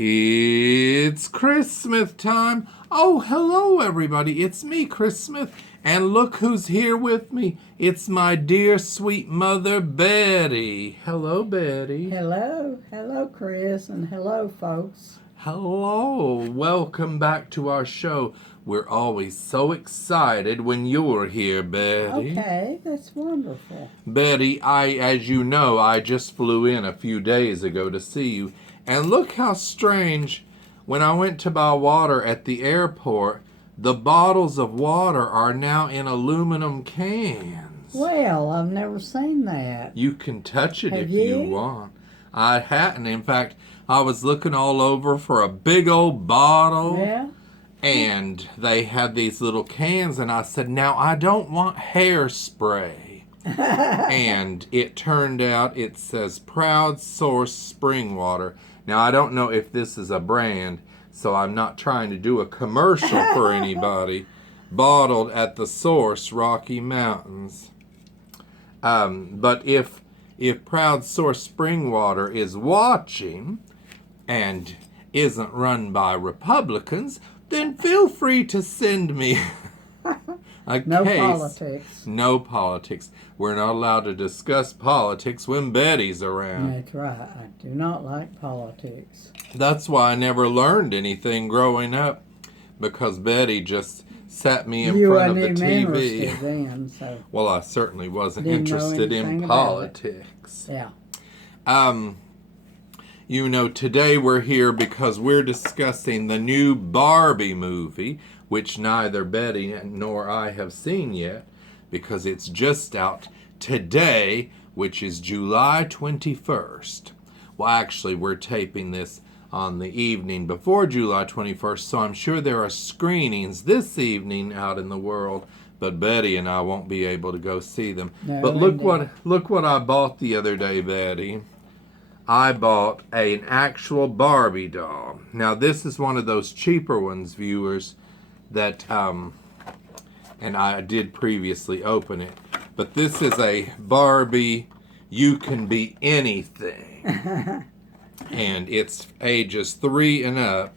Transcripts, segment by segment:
It's Chris Smith time. Oh, hello, everybody. It's me, Chris Smith. And look who's here with me. It's my dear, sweet mother, Betty. Hello, Betty. Hello. Hello, Chris, and hello, folks. Hello. Welcome back to our show. We're always so excited when you're here, Betty. Okay, that's wonderful. Betty, as you know, I just flew in a few days ago to see you. And look how strange, when I went to buy water at the airport, the bottles of water are now in aluminum cans. Well, I've never seen that. You can touch it Have if you? you want. I hadn't. In fact, I was looking all over for a big old bottle. Yeah? And they had these little cans, and I said, now I don't want hairspray. And it turned out it says Proud Source Spring Water. Now, I don't know if this is a brand, so I'm not trying to do a commercial for anybody. Bottled at the source, Rocky Mountains. But if Proud Source Spring Water is watching and isn't run by Republicans, then feel free to send me a No case. politics. No politics. We're not allowed to discuss politics when Betty's around. That's right. I do not like politics. That's why I never learned anything growing up, because Betty just sat me in You front of weren't the even TV. interested then, so Well, I certainly wasn't Didn't know interested in anything about it. politics. yeah. You know, today we're here because we're discussing the new Barbie movie, which neither Betty nor I have seen yet, because it's just out today, which is July 21st. Well, actually, we're taping this on the evening before July 21st, so I'm sure there are screenings this evening out in the world, but Betty and I won't be able to go see them. No, But indeed. look what I bought the other day, Betty. I bought an actual Barbie doll. Now, this is one of those cheaper ones, viewers, that, and I did previously open it, but this is a Barbie You Can Be Anything. And it's ages 3 and up.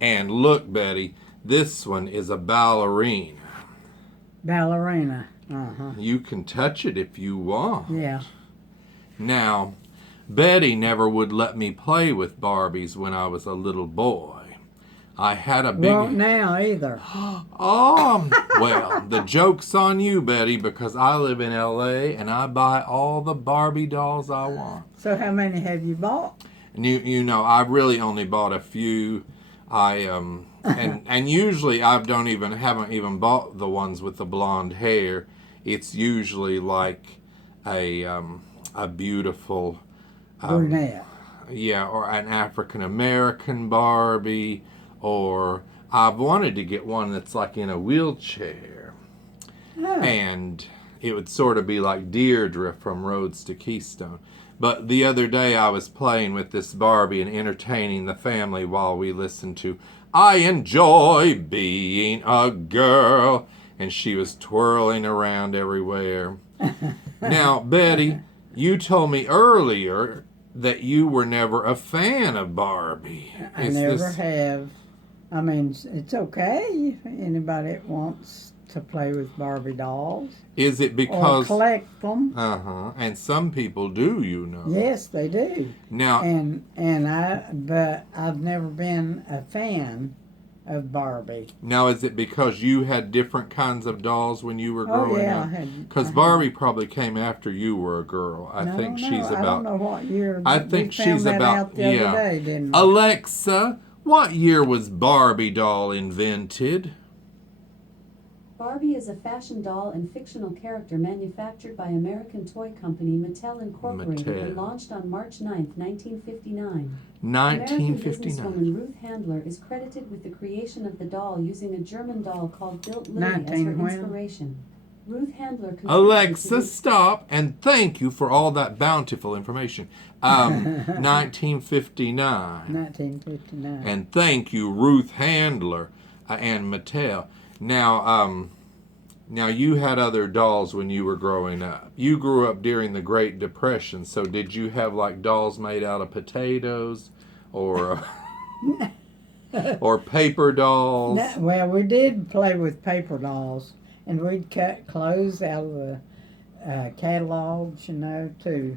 And look, Betty, this one is a ballerina. Ballerina. Uh-huh. You can touch it if you want. Yeah. Now, Betty never would let me play with Barbies when I was a little boy. I had a big... Won't now either. Well, the joke's on you, Betty, because I live in L.A. and I buy all the Barbie dolls I want. So how many have you bought? And you know, I really only bought a few. And usually I haven't even bought the ones with the blonde hair. It's usually like a beautiful Brunette. yeah, or an African American Barbie, or I've wanted to get one that's like in a wheelchair. Oh. And it would sort of be like Deirdre from Roads to Keystone. But the other day I was playing with this Barbie and entertaining the family while we listened to I Enjoy Being a Girl. And she was twirling around everywhere. Now, Betty, you told me earlier that you were never a fan of Barbie. I never have. I mean, it's okay if anybody wants to play with Barbie dolls. Is it Or because... collect them. Uh-huh. And some people do, you know. Yes, they do. Now... But I've never been a fan of Barbie. Now, is it because you had different kinds of dolls when you were growing yeah, up? I had. Because Barbie probably came after you were a girl. I think she's I about... don't know what year. I think we found she's that about... out the other day, didn't we? Alexa, what year was Barbie doll invented? Barbie is a fashion doll and fictional character manufactured by American toy company Mattel Incorporated Mattel. and launched on March 9, 1959. 1959. American businesswoman Ruth Handler is credited with the creation of the doll using a German doll called Built Lily as her 19 when? inspiration. Ruth Handler contributed Alexa, to stop, and thank you for all that bountiful information. 1959. 1959. And thank you, Ruth Handler and Mattel. Now, Now, you had other dolls when you were growing up. You grew up during the Great Depression, so did you have like dolls made out of potatoes or Or paper dolls? No, well, we did play with paper dolls, and we'd cut clothes out of the catalogs, to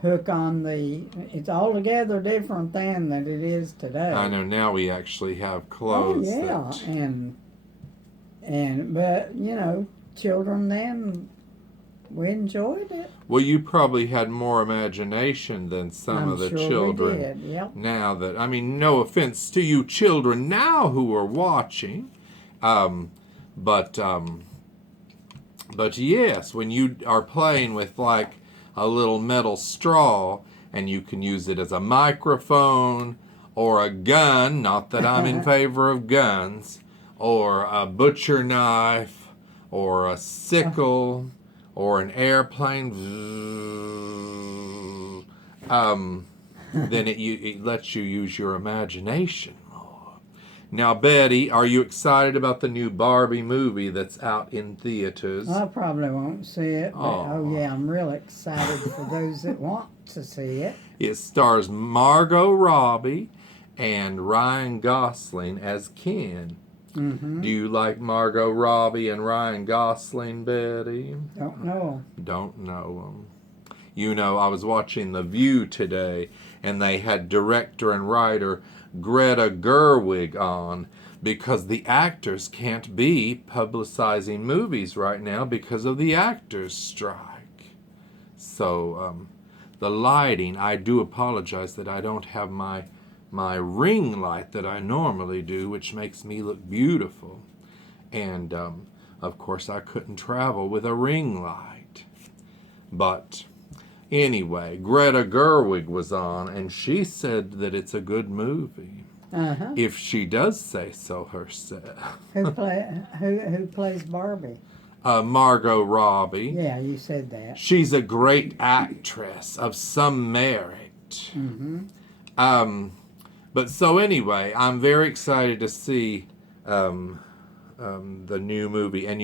hook on the. It's altogether different then than it is today. I know, now we actually have Oh clothes. yeah, but children then we enjoyed it. Well, you probably had more imagination than some I'm of the sure children we did. Yep. now that, no offense to you children now who are watching, but yes, when you are playing with like a little metal straw and you can use it as a microphone or a gun, not that I'm in favor of guns, or a butcher knife or a sickle or an airplane, then it lets you use your imagination more. Now, Betty, are you excited about the new Barbie movie that's out in theaters? I probably won't see it, but Aw. yeah, I'm real excited for those that want to see it. It stars Margot Robbie and Ryan Gosling as Ken. Mm-hmm. Do you like Margot Robbie and Ryan Gosling, Betty? Don't know. Don't know them. I was watching The View today, and they had director and writer Greta Gerwig on because the actors can't be publicizing movies right now because of the actors' strike. So, the lighting, I do apologize that I don't have my ring light that I normally do, which makes me look beautiful. And, of course, I couldn't travel with a ring light. But anyway, Greta Gerwig was on, and she said that it's a good movie. Uh-huh. If she does say so herself. Who plays Barbie? Margot Robbie. Yeah, you said that. She's a great actress of some merit. Mm-hmm. But so anyway, I'm very excited to see the new movie. And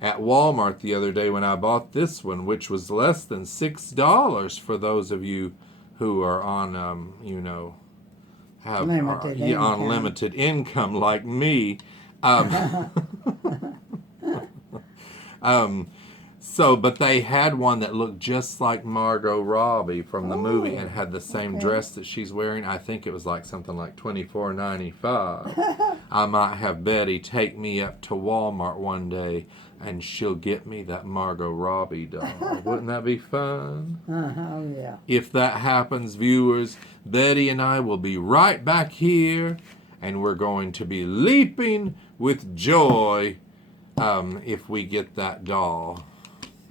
at Walmart the other day when I bought this one, which was less than $6 for those of you who are on, have Limited income. on limited income like me. But they had one that looked just like Margot Robbie from the movie and had the same dress that she's wearing. I think it was like something like $24.95. I might have Betty take me up to Walmart one day and she'll get me that Margot Robbie doll. Wouldn't that be fun? Uh-huh, yeah. If that happens, viewers, Betty and I will be right back here and we're going to be leaping with joy if we get that doll.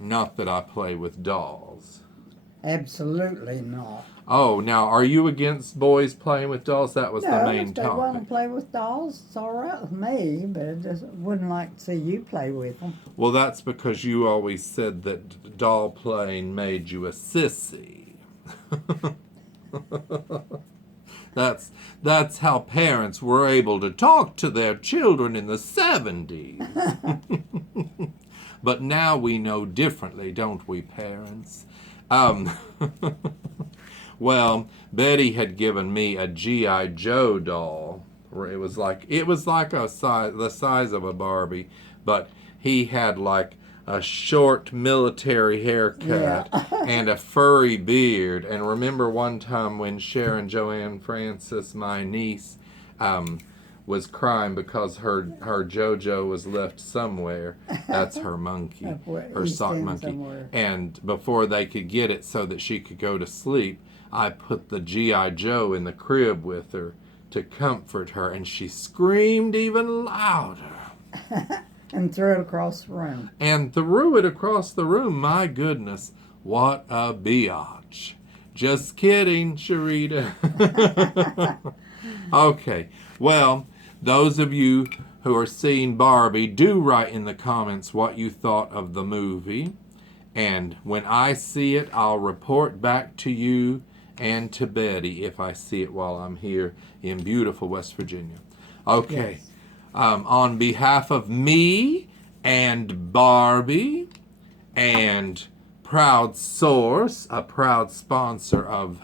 Not that I play with dolls. Absolutely not. Oh, now, are you against boys playing with dolls? That was the main if they want topic. to play with dolls, it's all right with me, but I just wouldn't like to see you play with them. Well, that's because you always said that doll playing made you a sissy. That's how parents were able to talk to their children in the 70s. But now we know differently, don't we, parents? Well, Betty had given me a G.I. Joe doll. It was like the size of a Barbie, but he had like a short military haircut and a furry beard. And remember one time when Sharon Joanne Francis, my niece, was crying because her JoJo was left somewhere. That's her monkey, her sock monkey. Somewhere. And before they could get it so that she could go to sleep, I put the G.I. Joe in the crib with her to comfort her, and she screamed even louder. And threw it across the room. And threw it across the room. My goodness, what a biatch. Just kidding, Sharita. Okay, well, those of you who are seeing Barbie, do write in the comments what you thought of the movie. And when I see it, I'll report back to you and to Betty if I see it while I'm here in beautiful West Virginia. Okay, Yes. On behalf of me and Barbie and Proud Source, a proud sponsor of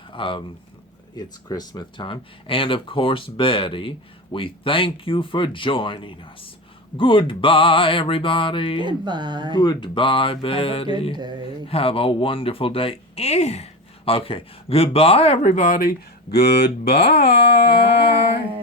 it's Christmas time. And of course, Betty, we thank you for joining us. Goodbye, everybody. Goodbye. Goodbye, Betty. Have a good day. Have a wonderful day. Okay. Goodbye, everybody. Goodbye. Bye.